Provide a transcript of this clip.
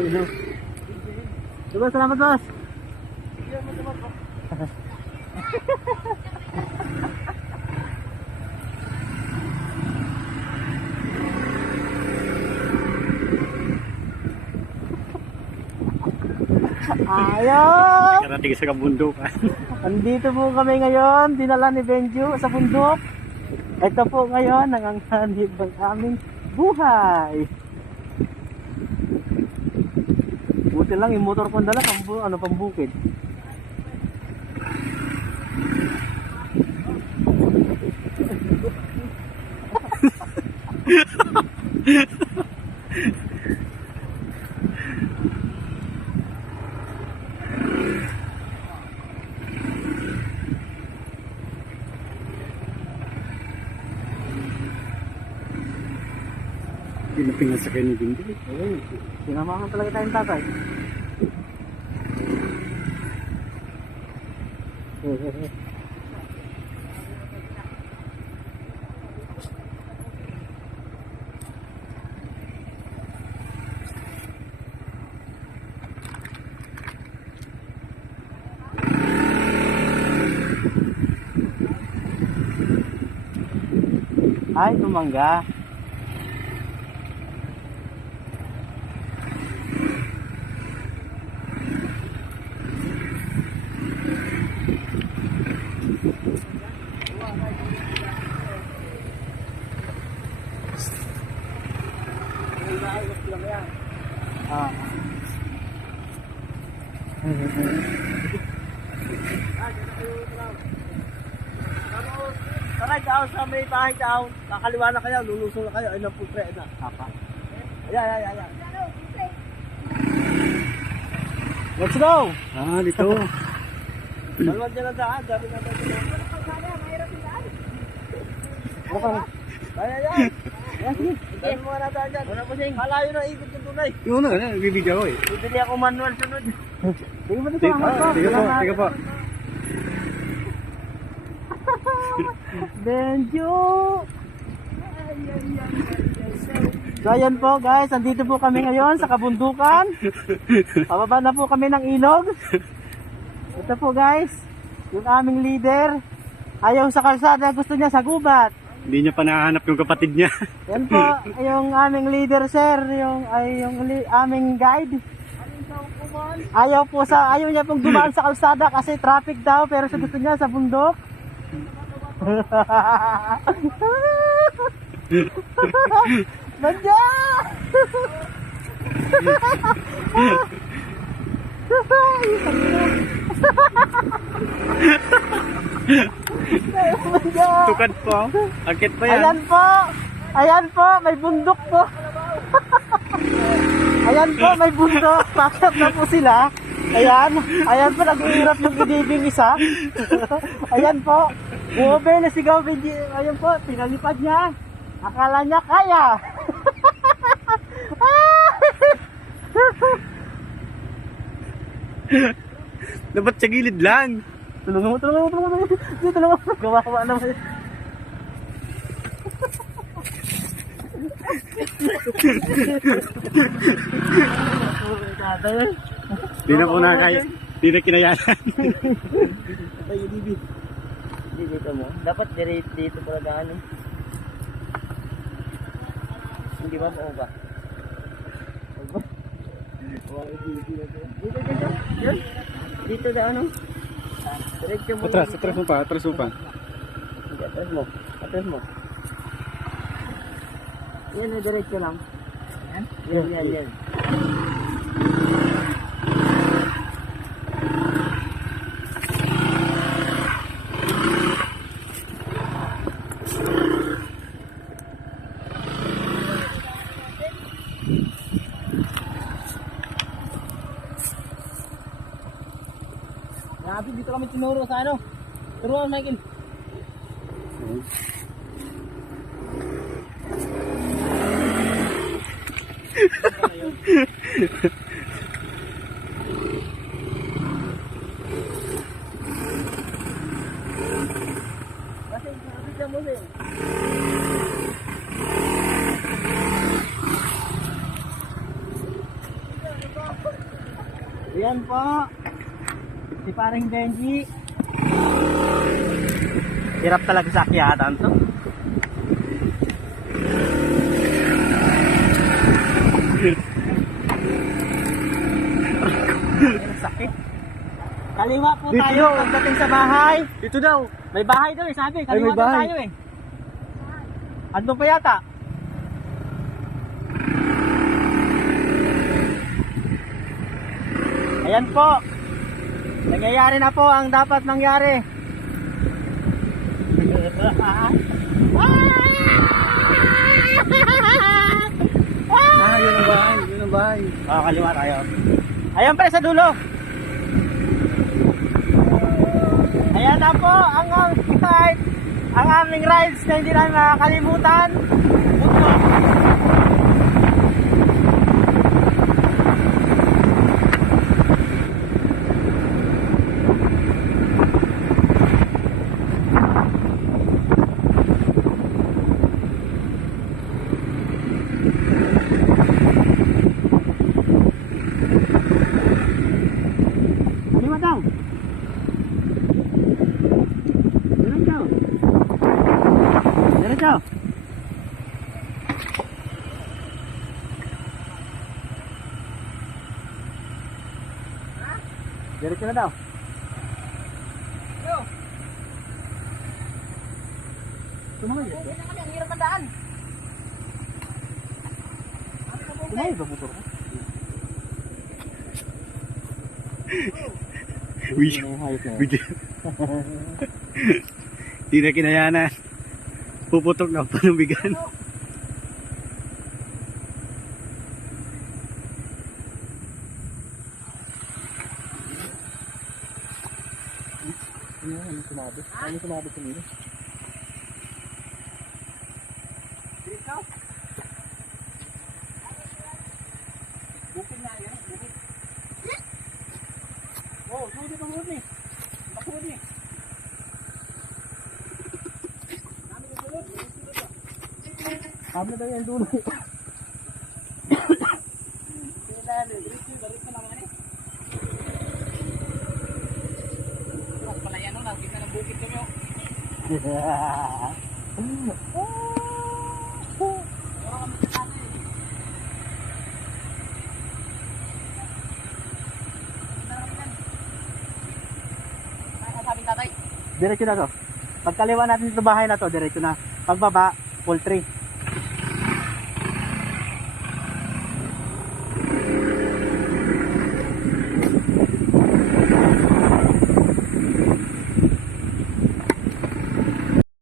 Boss, salamat boss. Ayaw! Karating sa kabundukan. Andito po kami ngayon, dinala ni Benjo sa bundok. Ito po ngayon, nanganganib ang aming buhay. Buti lang yung motor kong dala, pambukid. Pinapingan sa kayo ni Bindi. Ayun, sinamahan talaga tayong tatay. Ay, tumangga. Ah. Tara, daw sa may bahay daw. Kakaliwa na kayo, lulusong na kayo. Ay, ng putre na. Papa. Ayan. Let's go! Ah, dito. Maluwag dyan ang daan. Dami na tayo dyan. Ayan. Yan, sige. Dami mo na tayo dyan. Wala po siyang halayo na ikot yung tunay. Yung na, nagbibidyo ko eh. Bibili ako manual sunod. Sige mo dito, Sige amat po. Sige po. Benjo! So ayan po guys, andito po kami ngayon sa kabundukan. Pababa na po kami ng ilog. Ito po guys, yung aming leader. Ayaw sa kalsada, gusto niya sa gubat. Hindi niya pa nahanap yung kapatid niya. Yan po, yung aming leader sir, yung aming guide. Ayaw niya pong dumaan sa kalsada kasi traffic daw, pero sa gusto niya sa bundok. Benjo! Tukad po. Akit pa yan. Ayan po, may bundok po. Ayan po, may bundok. Pakyat na po sila. Ayan po, nag-iirap yung gidibing isa. Ayan po, buobe na sigaw. Ayan po, pinalipad niya. Akala niya kaya. Dapat sa gilid lang. Tulungan mo. Gawa naman. Di na po nakakaya. Di na kinayanan. Ay, Bibi. Dito mo. Dapat dito talaga ano. Hindi ba po ba? Dito da ano? Diretso mo. Atras mo pa. Atras mo. Yan na diretso lang. Yan. Grabe, dito kami tinuro sa ano. Turuan, Michael. Kasi, sabi ka mo sa'yo. Ayan po. Si parang Benji. Hirap talaga sa akyatan to. Sakit. Kaliwa po Dito tayo daw. pagdating sa bahay. Dito daw. May bahay doon eh, sabi. Ay, Kaliwa may daw bahay. tayo eh. Andun pa yata. Ayan po. Nangyayari na po ang dapat mangyari. Yun ang bahay. Yun ang bahay. Kaliwa tayo. Ayan pre sa dulo. Ayan na po ang ride. Ang aming rides na hindi namin makakalimutan. Puto. Kaliwa daw. Diretso. Diretso. Diretso na daw. Tumawag yun. Ang hirap ang daan. Tumawag ba motor ko? Di na kinayanan. Puputok na panubigan. Ano sinabi? Ano sinabi kanina? Bukid na yan, bukid. Oh, sudi pa huli. Bakudi. Kami daw yan dulo. Palayan nun, nakita ng bukid kami. Nakasabing tatay. Diretso na to. Pagkaliwa natin sa bahay na to, diretso na. Pagbaba, full tree.